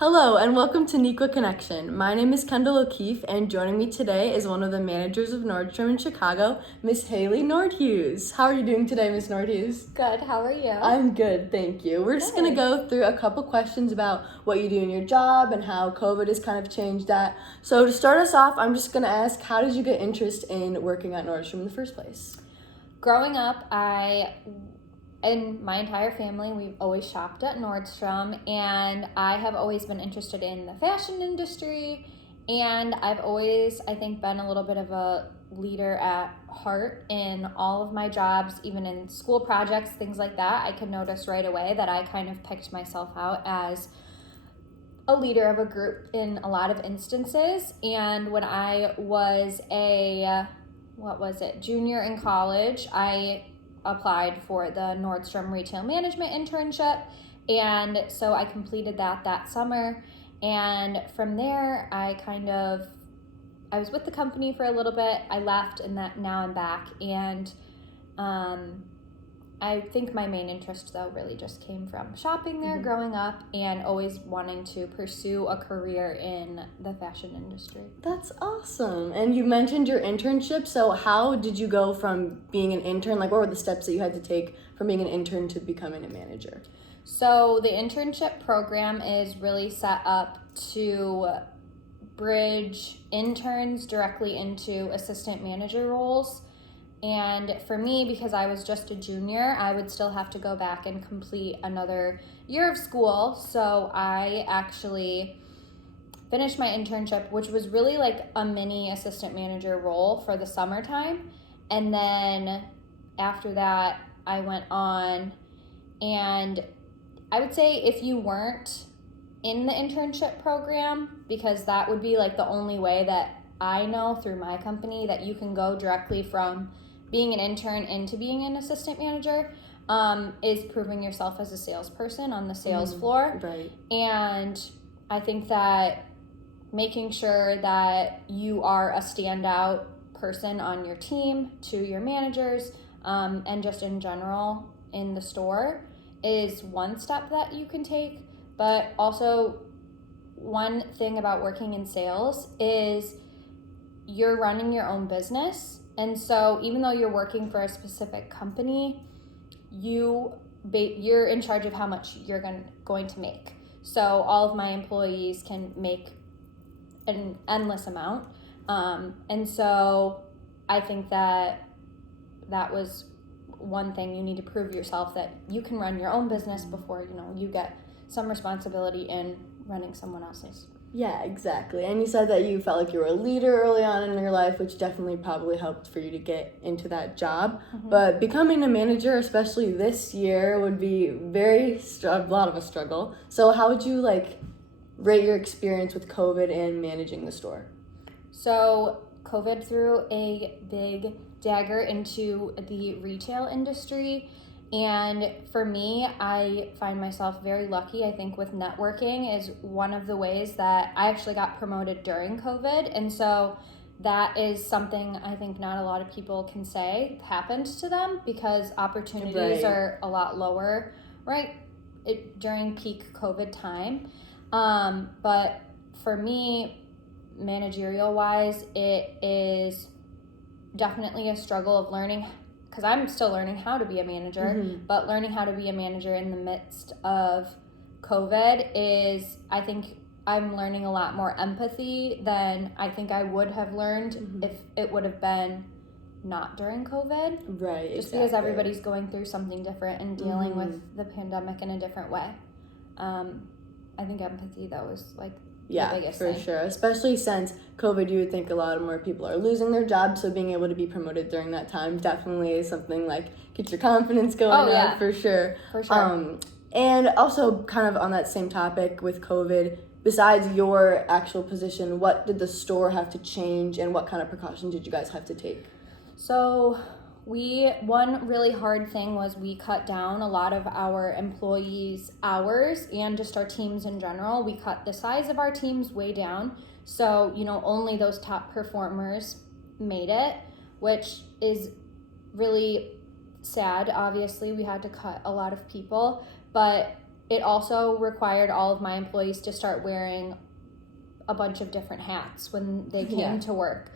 Hello and welcome to Neuqua Connection. My name is Kendall O'Keefe and joining me today is one of the managers of Nordstrom in Chicago, Miss Haley Nordhughes. How are you doing today, Miss Nordhughes? Good, how are you? I'm good, thank you. We're just going to go through a couple questions about what you do in your job and how COVID has kind of changed that. So to start us off, I'm just going to ask, how did you get interest in working at Nordstrom in the first place? Growing up, and my entire family, we've always shopped at Nordstrom, and I have always been interested in the fashion industry, and I've always, I think, been a little bit of a leader at heart in all of my jobs, even in school projects, things like that. I could notice right away that I kind of picked myself out as a leader of a group in a lot of instances, and when I was junior in college, I applied for the Nordstrom Retail Management internship, and so I completed that summer, and from there I was with the company for a little bit. I left, and now I'm back, and I think my main interest though really just came from shopping there, growing up, and always wanting to pursue a career in the fashion industry. That's awesome. And you mentioned your internship, so how did you go from being an intern? Like, what were the steps that you had to take from being an intern to becoming a manager? So the internship program is really set up to bridge interns directly into assistant manager roles. And for me, because I was just a junior, I would still have to go back and complete another year of school. So I actually finished my internship, which was really like a mini assistant manager role for the summertime. And then after that, I went on, and I would say if you weren't in the internship program, because that would be like the only way that I know through my company that you can go directly from being an intern into being an assistant manager, is proving yourself as a salesperson on the sales floor. Right. And I think that making sure that you are a standout person on your team to your managers, and just in general in the store is one step that you can take. But also, one thing about working in sales is you're running your own business. And so even though you're working for a specific company, you're in charge of how much you're going to make. So all of my employees can make an endless amount. And so I think that was one thing. You need to prove yourself that you can run your own business before, you get some responsibility in running someone else's. Yeah, exactly. And you said that you felt like you were a leader early on in your life, which definitely probably helped for you to get into that job. But becoming a manager, especially this year, would be a lot of a struggle. So how would you rate your experience with COVID and managing the store? So COVID threw a big dagger into the retail industry. And for me, I find myself very lucky. I think with networking is one of the ways that I actually got promoted during COVID. And so that is something I think not a lot of people can say happened to them, because opportunities are a lot lower, right, during peak COVID time. But for me, managerial wise, it is definitely a struggle of learning, because I'm still learning how to be a manager, but learning how to be a manager in the midst of COVID is, I think I'm learning a lot more empathy than I think I would have learned if it would have been not during COVID. Right, Just because everybody's going through something different and dealing with the pandemic in a different way. I think empathy, that was the biggest for thing. sure. Especially since COVID, you would think a lot more people are losing their jobs, so being able to be promoted during that time definitely is something gets your confidence going up for sure. For sure. And also kind of on that same topic with COVID, besides your actual position, what did the store have to change and what kind of precautions did you guys have to take? So one really hard thing was we cut down a lot of our employees' hours, and just our teams in general. We cut the size of our teams way down. So, only those top performers made it, which is really sad. Obviously, we had to cut a lot of people, but it also required all of my employees to start wearing a bunch of different hats when they came to work.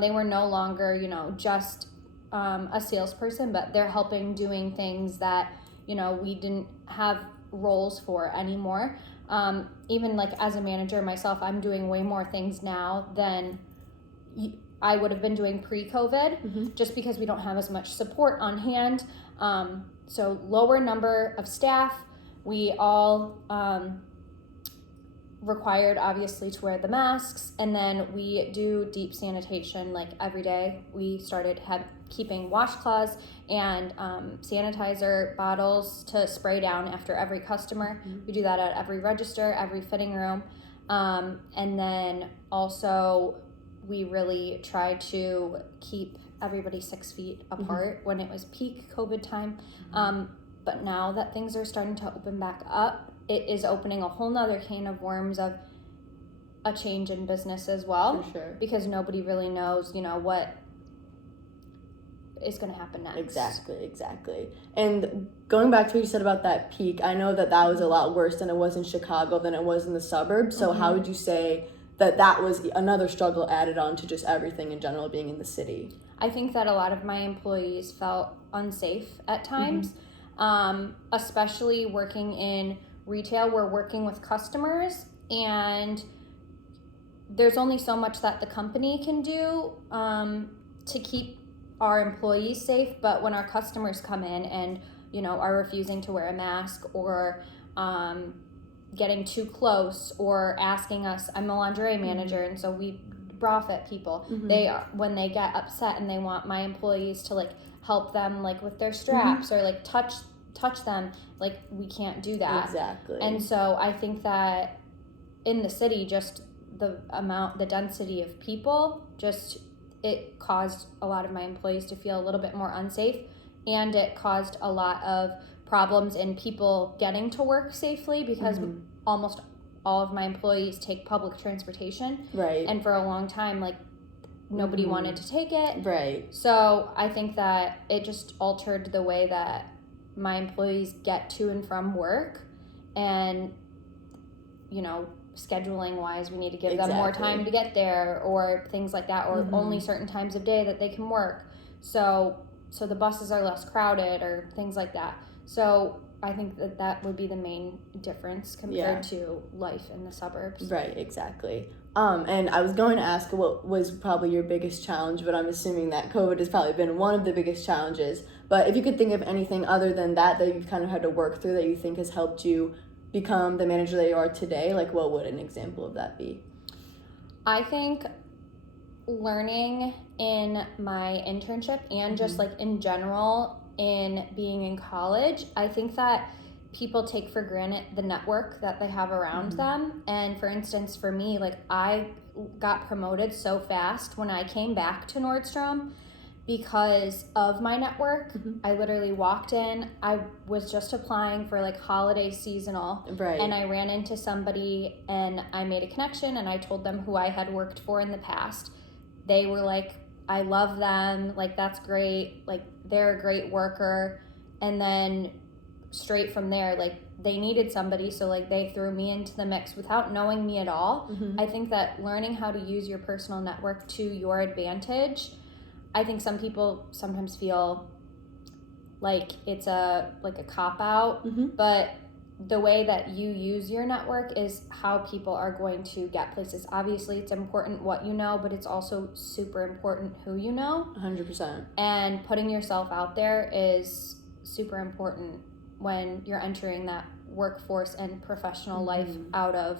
They were no longer, just a salesperson, but they're helping doing things that, we didn't have roles for anymore. Even like as a manager myself, I'm doing way more things now than I would have been doing pre-COVID, just because we don't have as much support on hand. So lower number of staff. We all required, obviously, to wear the masks, and then we do deep sanitation like every day. We started keeping washcloths and sanitizer bottles to spray down after every customer. We do that at every register, every fitting room, and then also we really try to keep everybody 6 feet apart when it was peak COVID time. But now that things are starting to open back up, it is opening a whole nother can of worms of a change in business as well. For sure. Because nobody really knows, what is going to happen next. Exactly. And going back to what you said about that peak, I know that was a lot worse than it was in Chicago than it was in the suburbs. So how would you say that was another struggle added on to just everything in general being in the city? I think that a lot of my employees felt unsafe at times, especially working in retail. We're working with customers, and there's only so much that the company can do to keep our employees safe. But when our customers come in and are refusing to wear a mask, or getting too close, or asking us, I'm a lingerie manager, and so we bra fit people. When they get upset and they want my employees to help them with their straps or touch them, we can't do that. Exactly. And so I think that in the city, just the density of people, it caused a lot of my employees to feel a little bit more unsafe, and it caused a lot of problems in people getting to work safely, because almost all of my employees take public transportation. Right. And for a long time, nobody wanted to take it. Right. So I think that it just altered the way that my employees get to and from work, and scheduling wise, we need to give them more time to get there, or things like that, or only certain times of day that they can work, so the buses are less crowded, or things like that. So I think that would be the main difference compared to life in the suburbs. Right, exactly. And I was going to ask what was probably your biggest challenge, but I'm assuming that COVID has probably been one of the biggest challenges. But if you could think of anything other than that you've kind of had to work through that you think has helped you become the manager that you are today, what would an example of that be? I think learning in my internship, and just in general in being in college, I think that people take for granted the network that they have around them. And for instance, for me, I got promoted so fast when I came back to Nordstrom because of my network. I literally walked in, I was just applying for holiday seasonal, and I ran into somebody and I made a connection, and I told them who I had worked for in the past. They were like, I love them, that's great, they're a great worker. And then straight from there, they needed somebody, so they threw me into the mix without knowing me at all. I think that learning how to use your personal network to your advantage, I think some people sometimes feel like it's a cop-out, but the way that you use your network is how people are going to get places. Obviously, it's important what you know, but it's also super important who you know. 100%. And putting yourself out there is super important when you're entering that workforce and professional life out of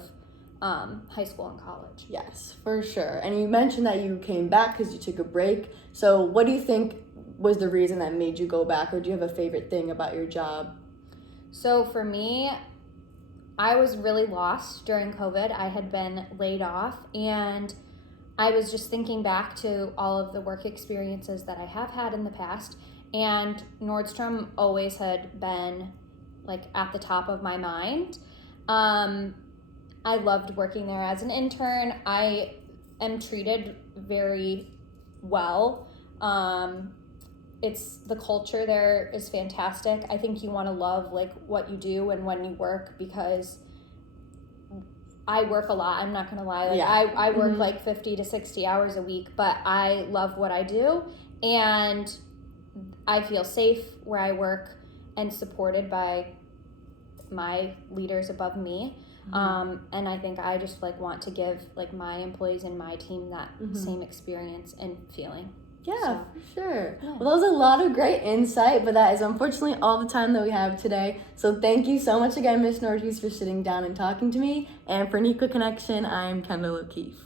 high school and college. Yes, for sure. And you mentioned that you came back because you took a break. So what do you think was the reason that made you go back, or do you have a favorite thing about your job? So for me, I was really lost during COVID. I had been laid off, and I was just thinking back to all of the work experiences that I have had in the past, and Nordstrom always had been at the top of my mind. I loved working there as an intern. I am treated very well. it's the culture there is fantastic. I think you want to love like what you do and when you work, because I work a lot. I'm not going to lie. Like, I work like 50 to 60 hours a week, but I love what I do. And I feel safe where I work and supported by my leaders above me. And I think I just like want to give like my employees and my team that same experience and feeling. Yeah, for sure. Yeah. Well, that was a lot of great insight, but that is unfortunately all the time that we have today. So thank you so much again, Miss Northeast, for sitting down and talking to me. And for Neuqua Connection, I'm Kendall O'Keefe.